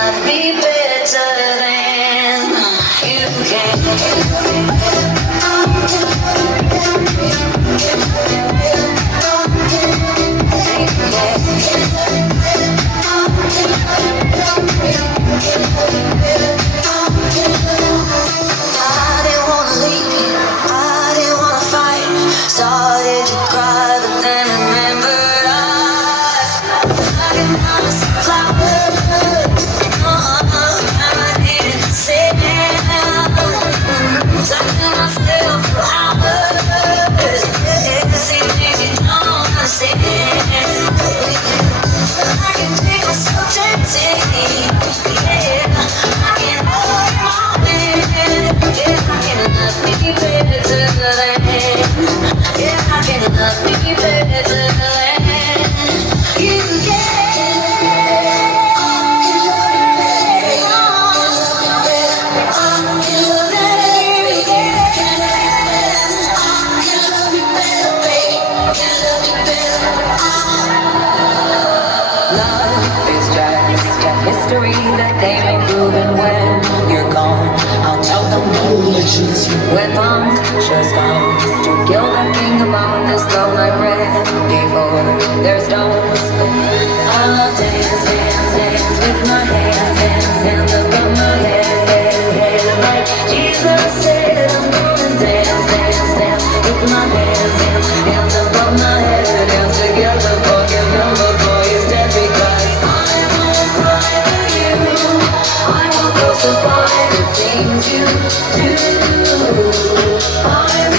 cannot be better than you I didn't wanna leave, I didn't wanna fight. Started to cry, but then remembered I didn't wanna see flowers. I didn't say talking to myself for hours. See things you don't understand. I can take myself tempting. Yeah, I can hold my hand. Yeah, I cannot be better than. Yeah, I cannot be better than you can. Love is just a history that they may prove, and when you're gone, I'll tell them when punctures comes to kill the king upon this throne I'm ready for their stones. I'll dance, dance, dance with my hands above my head, like Jesus said. I'm gonna dance, dance, dance with my hands above my head, dance together, forgive him before he's dead, because I won't cry for you. I won't crucify the things you do. I'm